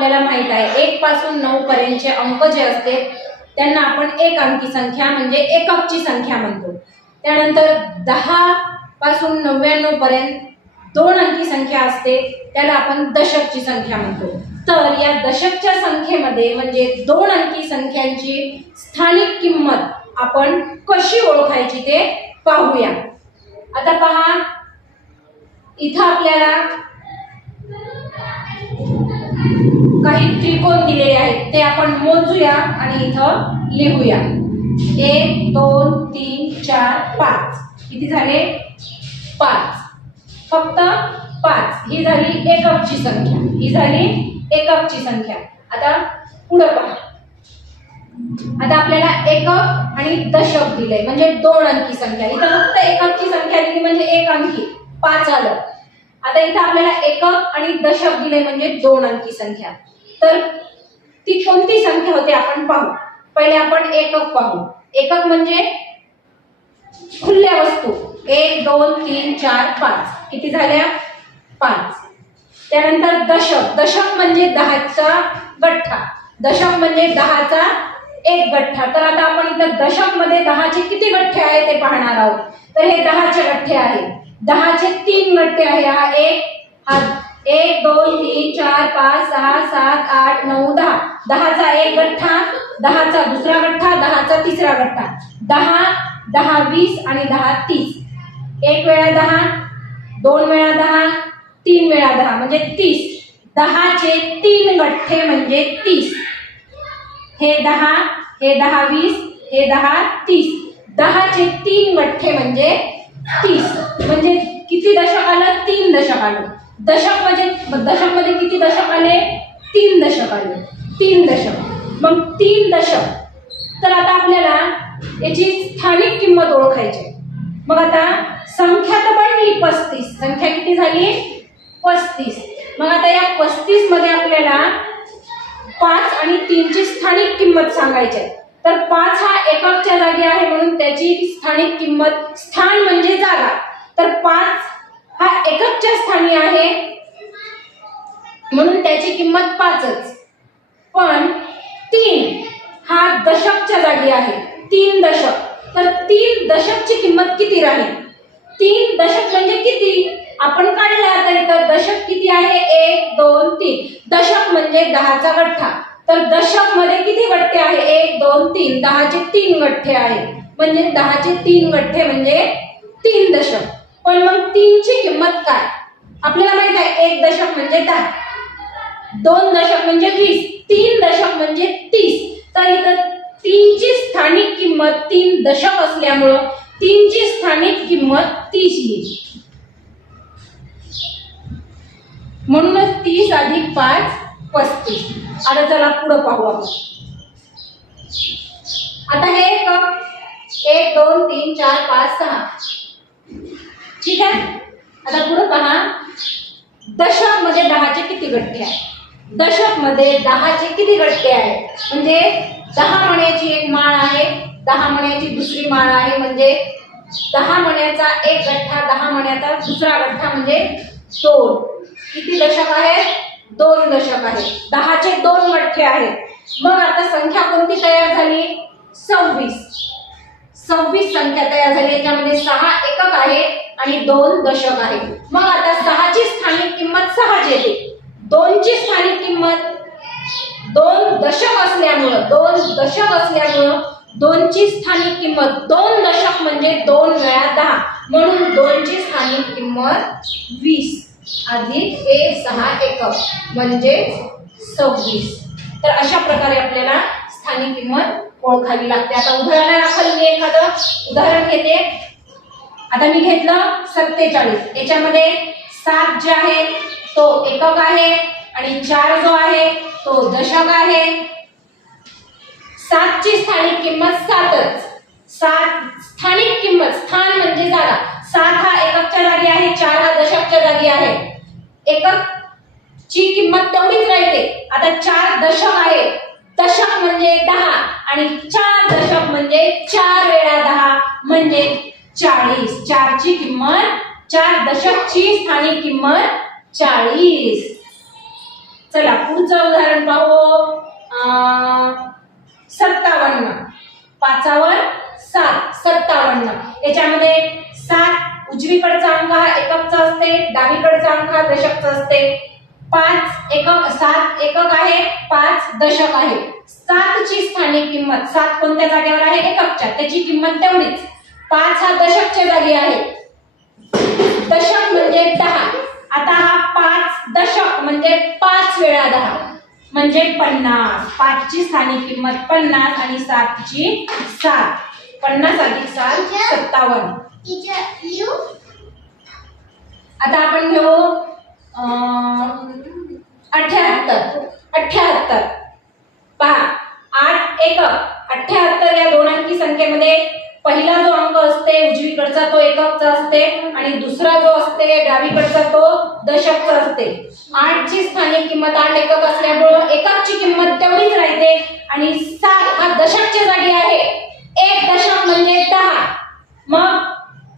आपल्याला माहीत आहे. एक पासून नऊ पर्यंतचे अंक जे असते त्यांना आपण एक अंकी संख्या म्हणजे एककची संख्या म्हणतो. त्यानंतर दहा पासून नव्याण्णव पर्यंत दोन अंकी संख्या असते त्याला आपण दशकची संख्या म्हणतो. तर या दशकच्या संख्येमध्ये म्हणजे दोन अंकी संख्यांची स्थानिक किंमत आपण कशी ओळखायची ते पाहूया. आता पहा इथं आपल्याला काही त्रिकोण दिलेले आहेत ते आपण मोजूया आणि इथं लिहूया. एक दोन तीन चार पाच. किती झाले? पाच. फक्त पाच. ही झाली एककची संख्या. ही झाली एककची संख्या. आता पुढं पहा. आता आपल्याला एकक आणि दशक दिले म्हणजे दोन अंकी संख्या. इथं फक्त एककची संख्या दिली म्हणजे एक अंकी. पाच आलं. आता इथं आपल्याला एकक आणि दशक दिले म्हणजे दोन अंकी संख्या. तर ती कोणती संख्या होते आपण पाहू. पहिले आपण एकक पाहू. एकक म्हणजे खुल्या वस्तू. एक दोन तीन चार पाच. किती झाल्या? पाच. त्यानंतर दशक. दशक म्हणजे दहाचा गठ्ठा. दशक म्हणजे दहाचा एक गठ्ठा. तर आता आपण इथं दशकमध्ये दहाचे किती गठ्ठे आहे ते पाहणार आहोत. तर हे दहाचे गठ्ठे आहे दहाचे तीन गठ्ठे आहे. हा एक हा एक दोन तीन चार सहा सात आठ नऊ दहा. दहाचा एक गठ्ठा दहाचा दुसरा गठ्ठा दहाचा तिसरा गठ्ठा. दहा दहा वीस आणि दहा तीस. एक वेळा दहा दोन वेळा दहा तीन वेळा दहा म्हणजे तीस. दहाचे तीन गठ्ठे म्हणजे तीस. हे दहा हे दहा वीस हे दहा तीस. दहाचे तीन गठ्ठे म्हणजे तीस. म्हणजे किती दशक आलं? तीन दशक आलं. दशक म्हणजे दशकमध्ये किती दशक आले? तीन दशक आले. तीन दशक. मग तीन दशक. तर आता आपल्याला याची स्थानिक किंमत ओळखायची आहे. मग आता संख्या तर बनली पस्तीस. संख्या किती झाली? पस्तीस. मग आता या पस्तीसमध्ये आपल्याला पाच आणि तीनची स्थानिक किंमत सांगायची आहे. तर पाच हा एककच्या जागी आहे म्हणून त्याची स्थानिक किंमत स्थान म्हणजे जागा. तर पाच हा एककच्या स्थानी आहे. म्हणून त्याची किंमत पाचच. पण तीन हा दशकच्या जागी आहे. तीन दशक. तर तीन दशकची किंमत किती राहील? तीन दशक म्हणजे किती? आपण काढला तर दशक किती आहे? एक दोन तीन. दशक म्हणजे दहाचा गठ्ठा. तर दशकमध्ये किती गठ्ठे आहे? एक दोन तीन. दहाचे तीन गठ्ठे आहे. म्हणजे दहाचे तीन गठ्ठे म्हणजे तीन दशक. पण मग तीनची किंमत काय? आपल्याला माहीत आहे एक दशक म्हणजे दहा दोन दशक म्हणजे वीस तीन दशक म्हणजे तीस. तर इथं तीनची स्थानिक किंमत तीन दशक असल्यामुळं तीनची स्थानिक किंमत तीस येईल. म्हणूनच तीस अधिक पाच पस्तीस. आता चला पुढं पाहू आपण. आता हे एक दोन तीन चार पाच सहा. ठीक आहे? आता पुढं पहा. दशकमध्ये दहाचे किती गठ्ठे आहे दशकमध्ये दहाचे किती गठ्ठे आहे म्हणजे दहा मण्याची एक माळ आहे दहा मण्याची दुसरी माळ आहे म्हणजे दहा मण्याचा एक गठ्ठा दहा मण्याचा दुसरा गठ्ठा म्हणजे दोन. किती दशक आहेत? दोन दशक आहेत. दहाचे दोन गठ्ठे आहेत. मग आता संख्या कोणती तयार झाली? सव्वीस. सव्वीस संख्या तयार झाली. याच्यामध्ये सहा एकक आहे. आणि दोन दशक आहे मग आता सहाची स्थानिक किंमत सहाच येते. दोनची स्थानिक किंमत दोन दशक असल्यामुळं दोन दशक असल्यामुळं दोनची स्थानिक किंमत दोन दशक म्हणजे दोन वेळा दहा. म्हणून दोनची स्थानिक किंमत वीस. अधिक एक सहा एकक म्हणजे सव्वीस. तर अशा प्रकारे आपल्याला स्थानिक किंमत ओळखावी लागते. आता उदाहरणादाखल मी एखादं. उदाहरण घेते. आता मी घेतलं सत्तेचाळीस. याच्यामध्ये सात जे आहे तो एकक आहे आणि चार जो आहे तो दशक आहे. सातची स्थानिक किंमत सातच. सात स्थानिक किंमत स्थान म्हणजे जागा. सात हा एककच्या जागी आहे चार हा दशकच्या जागी आहे. एकक ची किंमत तेवढीच राहते. आता चार दशक आहे. दशक म्हणजे दहा आणि चार दशक म्हणजे चार वेळा दहा म्हणजे चाळीस. चारची किंमत चार दशकची स्थानिक किंमत चाळीस. चला पुढचं उदाहरण पाहू. अं, सत्तावन्न. पाचावर सात. सत्तावन्न. याच्यामध्ये सात उजवीकडचा अंक हा एककचा असते डावीकडचा अंक हा दशकचा असते. पाच एकक सात एकक आहे पाच दशक आहे. सातची स्थानिक किंमत सात कोणत्या जागेवर आहे? एककच्या. त्याची किंमत तेवढीच. पाच हा दशकच्या जागी आहे. दशक म्हणजे दहा. आता हा पाच दशक म्हणजे पाच वेळा दहा. म्हणजे पन्नास. पाचची स्थानिक किंमत पन्नास आणि सातची सात. पन्नास अधिक सात सत्तावन्न. आता आपण घेऊ अठ्याहत्तर अठ्याहत्तर पहा आठ एकक अठ्याहत्तर या दोन अंकी संख्येमध्ये पहिला जो अंक असते उजवीकडचा तो एककचा असते आणि दुसरा जो डावीकडचा तो दशक असते. आठची स्थानिक किंमत आठ एकक असल्यामुळं एककची किंमत तेवढीच राहते आणि सात हा दशकच्या जागी आहे. एक दशक म्हणजे दहा. मग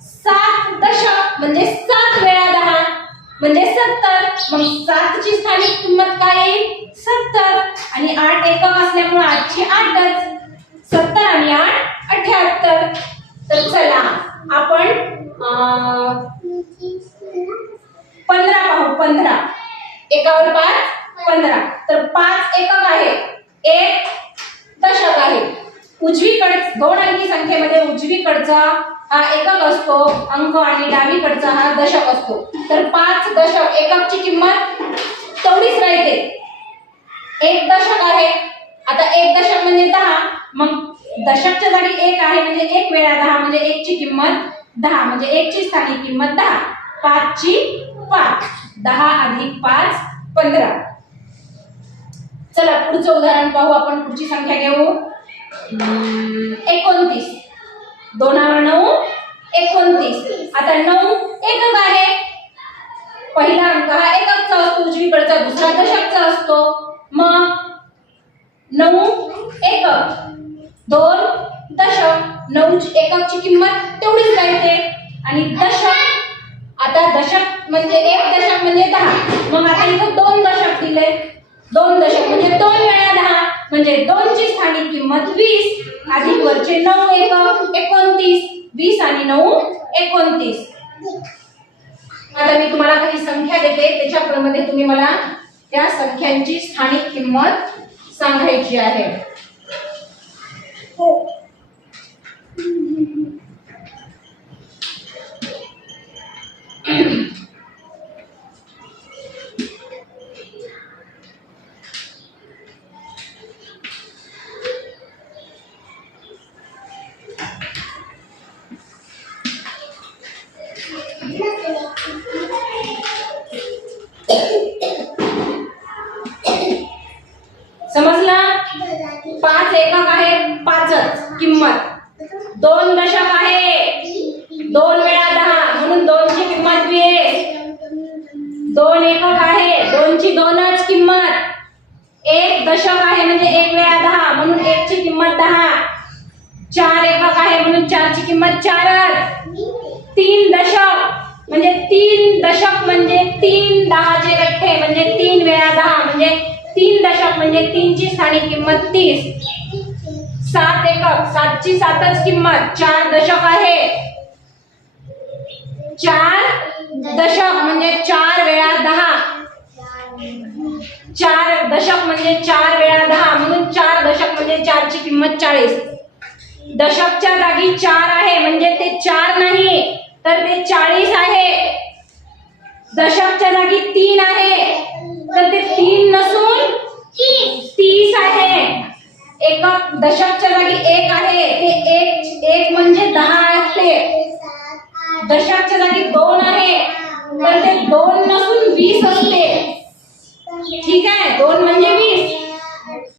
सात दशक म्हणजे सात वेळा दहा. म्हणजे सत्तर. मग सातची स्थानिक किंमत काय येईल? सत्तर. आणि आठ एकक असल्यामुळे आठची आठच. सत्तर आणि आठ अठ्याहत्तर. तर चला. आपण पंधरा पाहू पंधरा. एकावर पाच पंधरा. तर पाच एकक आहे. एक दशक आहे. उजवीकडे दोन अंकी संख्येमध्ये उजवीकडचा हा एकक असतो अंक आणि डावीकडचा हा दशक असतो. तर पाच दशक एककची किंमत तेवढीच राहते. एक दशक आहे. आता एक दशक म्हणजे दहा. मग दशकच्या जागी एक आहे म्हणजे एक वेळा दहा म्हणजे एकची किंमत दहा म्हणजे एकची स्थानिक किंमत दहा. पाचची पाच. दहा अधिक पाच पंधरा. चला पुढचं उदाहरण पाहू आपण पुढची संख्या घेऊ. एकोणतीस. दोनावर नऊ एकोणतीस. आता नऊ एकक आहे. पहिला अंक हा एककचा असतो उजवीकडचा दुसरा दशकचा असतो. मग नऊ एकक. दोन दशक नऊ एककची किंमत तेवढीच राहते. आणि दशक आता दशक म्हणजे एक दशक म्हणजे दहा. मग आता इथं दोन दशक दिले. दोन दशक म्हणजे दोन वेळा दहा. म्हणजे दोनची स्थानिक किंमत वीस अधिक वरचे नऊ एकक एकोणतीस. वीस आणि नऊ एकोणतीस. आता मी तुम्हाला काही संख्या देते. त्याच्यामध्ये तुम्ही मला त्या संख्यांची स्थानिक किंमत सांगायची आहे. Thank you. दोन दशक आहे. दोन वेळा दहा म्हणून दोनची किंमत वीस. दोन एकक आहे दोनची दोनच किंमत. एक दशक आहे म्हणजे एक वेळा दहा म्हणून एकची किंमत दहा. चार एकक आहे म्हणून चारची किंमत चारच. तीन दशक म्हणजे तीन दशक म्हणजे तीन दहाचे गठ्ठे म्हणजे तीन वेळा दहा म्हणजे तीन दशक म्हणजे तीनची स्थानिक किंमत तीस. सात एकक सातची सातच किंमत चार दशक आहे. चार दशक म्हणजे चार वेळा दहा. चार दशक म्हणजे चार वेळा दहा म्हणून चार दशक म्हणजे चारची किंमत चाळीस. दशकच्या जागी चार आहे म्हणजे ते चार नाही तर ते चाळीस आहे. दशकच्या जागी तीन आहे.